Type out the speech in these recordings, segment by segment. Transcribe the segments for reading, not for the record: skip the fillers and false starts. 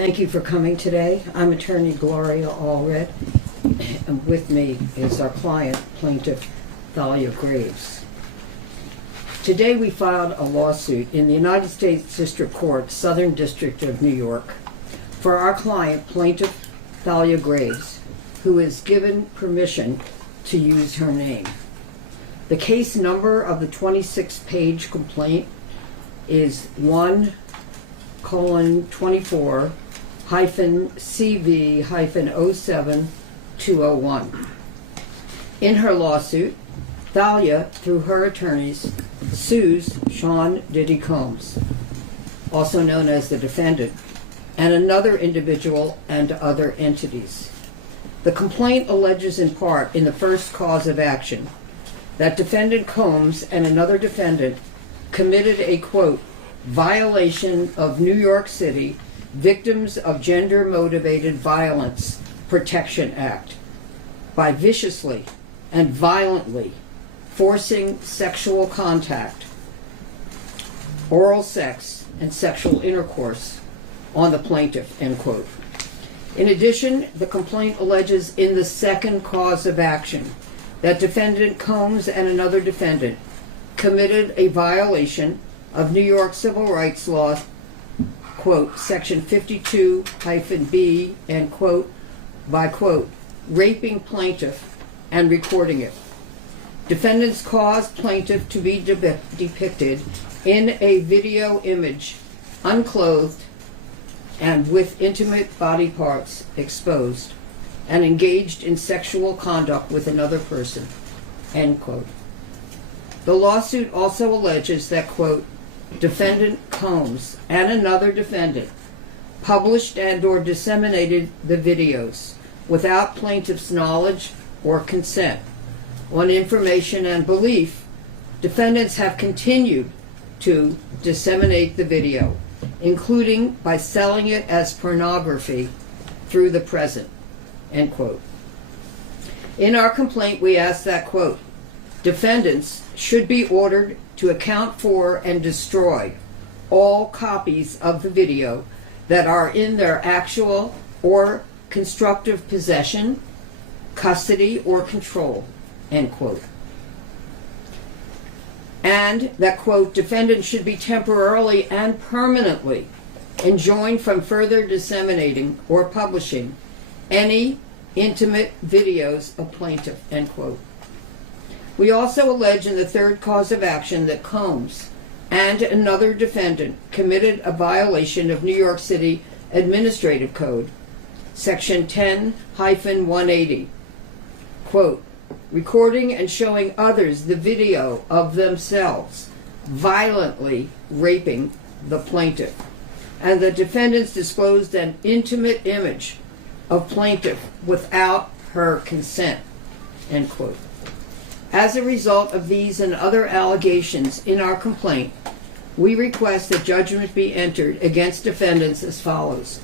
Thank you for coming today. I'm attorney Gloria Allred, and with me is our client, plaintiff Thalia Graves. Today we filed a lawsuit in the United States District Court, Southern District of New York, for our client, plaintiff Thalia Graves, who is given permission to use her name. The case number of the 26-page complaint is 1:24-CV-07-201. In her lawsuit, Thalia, through her attorneys, sues Sean Diddy Combs, also known as the defendant, and another individual and other entities. The complaint alleges in part, in the first cause of action, that defendant Combs and another defendant committed a, quote, violation of New York City Victims of Gender-Motivated Violence Protection Act by viciously and violently forcing sexual contact, oral sex, and sexual intercourse on the plaintiff, end quote. In addition, the complaint alleges in the second cause of action that defendant Combs and another defendant committed a violation of New York civil rights law, quote, section 52-B, end quote, by, quote, raping plaintiff and recording it. Defendants caused plaintiff to be depicted in a video image, unclothed and with intimate body parts exposed, and engaged in sexual conduct with another person, end quote. The lawsuit also alleges that, quote, defendant Combs and another defendant published and or disseminated the videos without plaintiff's knowledge or consent. On information and belief, defendants have continued to disseminate the video, including by selling it as pornography through the present, end quote. In our complaint, we ask that, quote, defendants should be ordered to account for and destroy all copies of the video that are in their actual or constructive possession, custody, or control, end quote. And that, quote, defendants should be temporarily and permanently enjoined from further disseminating or publishing any intimate videos of plaintiff, end quote. We also allege in the third cause of action that Combs and another defendant committed a violation of New York City Administrative Code, section 10-180, quote, recording and showing others the video of themselves violently raping the plaintiff, and the defendants disclosed an intimate image of plaintiff without her consent, end quote. As a result of these and other allegations in our complaint, we request that judgment be entered against defendants as follows: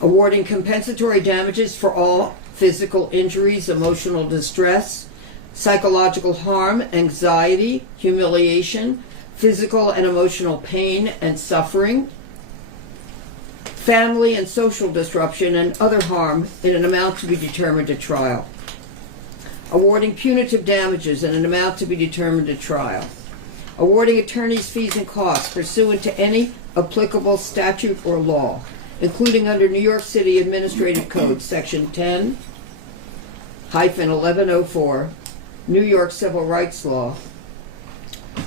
awarding compensatory damages for all physical injuries, emotional distress, psychological harm, anxiety, humiliation, physical and emotional pain and suffering, family and social disruption, and other harm in an amount to be determined at trial. Awarding punitive damages in an amount to be determined at trial. Awarding attorneys' fees and costs pursuant to any applicable statute or law, including under New York City Administrative Code, section 10-1104, New York Civil Rights Law,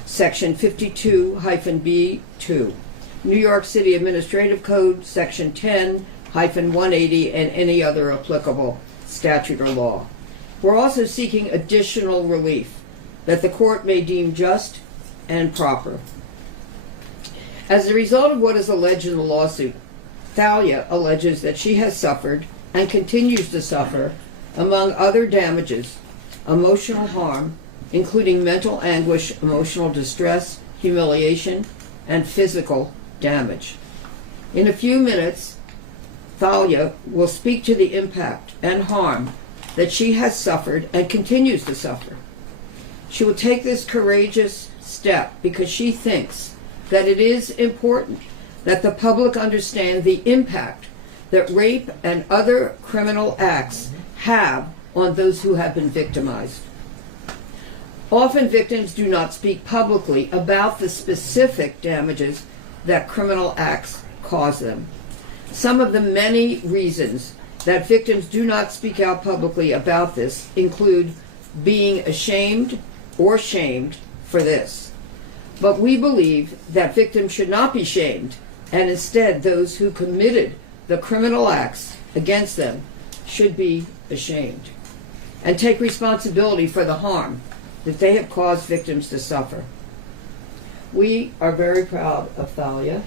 section 52-B2, New York City Administrative Code, section 10-180, and any other applicable statute or law. We're also seeking additional relief that the court may deem just and proper. As a result of what is alleged in the lawsuit, Thalia alleges that she has suffered and continues to suffer, among other damages, emotional harm, including mental anguish, emotional distress, humiliation, and physical damage. In a few minutes, Thalia will speak to the impact and harm that she has suffered and continues to suffer. She will take this courageous step because she thinks that it is important that the public understand the impact that rape and other criminal acts have on those who have been victimized. Often victims do not speak publicly about the specific damages that criminal acts cause them. Some of the many reasons that victims do not speak out publicly about this include being ashamed or shamed for this. But we believe that victims should not be shamed, and instead those who committed the criminal acts against them should be ashamed and take responsibility for the harm that they have caused victims to suffer. We are very proud of Thalia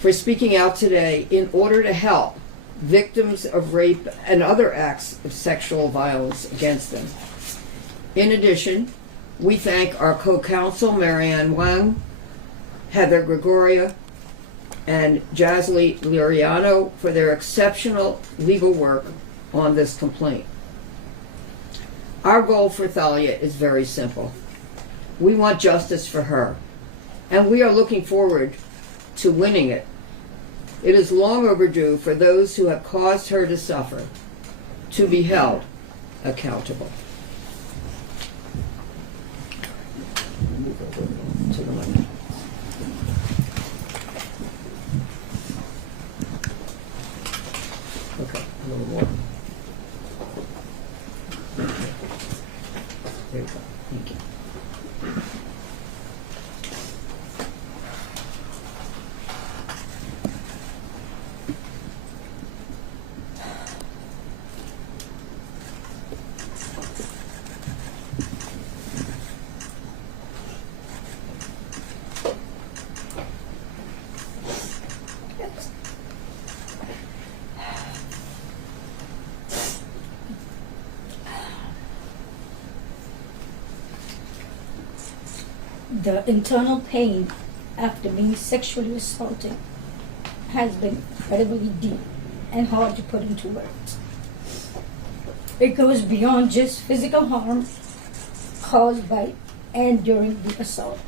for speaking out today in order to help victims of rape and other acts of sexual violence against them. In addition, we thank our co-counsel Marianne Wang, Heather Gregoria, and Jasly Liriano for their exceptional legal work on this complaint. Our goal for Thalia is very simple. We want justice for her, and we are looking forward to winning it. It is long overdue for those who have caused her to suffer to be held accountable. Move over to the left. Okay, a little more. There you go. Thank you. The internal pain after being sexually assaulted has been incredibly deep and hard to put into words. It goes beyond just physical harm caused by and during the assault.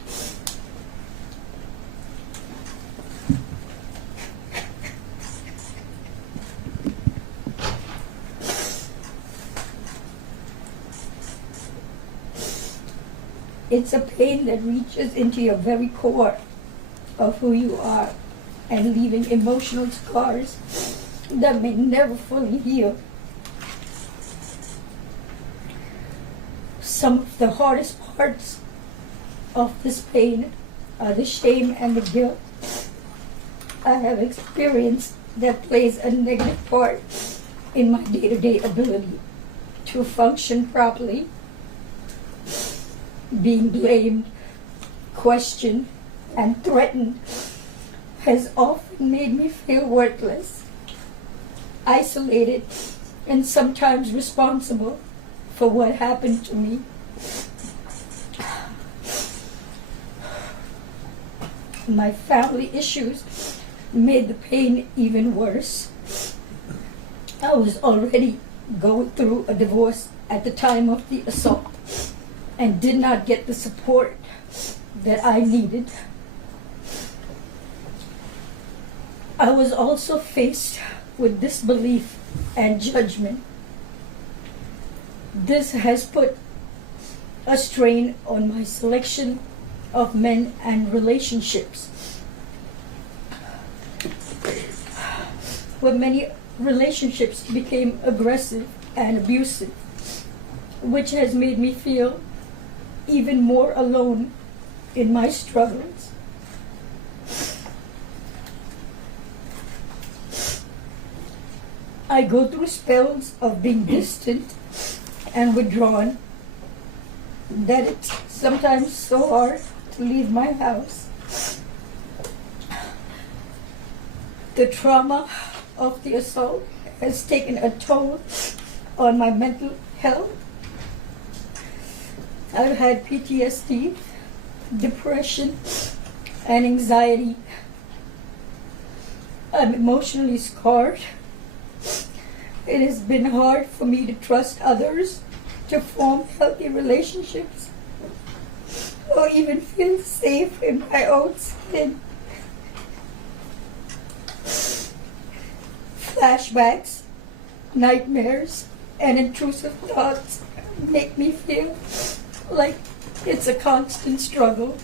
It's a pain that reaches into your very core of who you are and leaving emotional scars that may never fully heal. Some of the hardest parts of this pain are the shame and the guilt I have experienced that plays a negative part in my day-to-day ability to function properly. Being blamed, questioned, and threatened has often made me feel worthless, isolated, and sometimes responsible for what happened to me. My family issues made the pain even worse. I was already going through a divorce at the time of the assault and did not get the support that I needed. I was also faced with disbelief and judgment. This has put a strain on my selection of men and relationships. Where many relationships became aggressive and abusive, which has made me feel even more alone in my struggles. I go through spells of being distant and withdrawn that it's sometimes so hard to leave my house. The trauma of the assault has taken a toll on my mental health. I've had PTSD, depression, and anxiety. I'm emotionally scarred. It has been hard for me to trust others, to form healthy relationships, or even feel safe in my own skin. Flashbacks, nightmares, and intrusive thoughts make me feel like it's a constant struggle.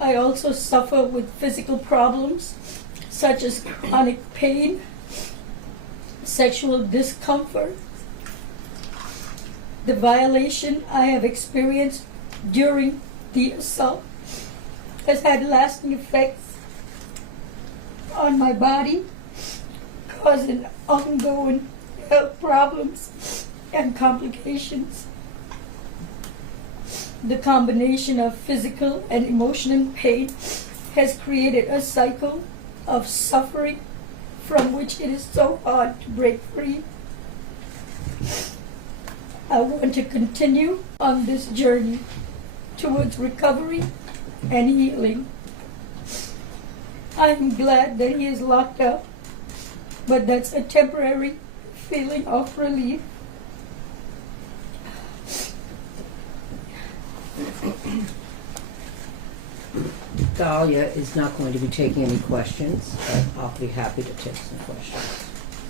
I also suffer with physical problems such as chronic pain, sexual discomfort. The violation I have experienced during the assault has had lasting effects on my body, causing ongoing health problems and complications. The combination of physical and emotional pain has created a cycle of suffering from which it is so hard to break free. I want to continue on this journey towards recovery and healing. I am glad that he is locked up, but that's a temporary feeling of relief. Thalia is not going to be taking any questions, but I'll be happy to take some questions.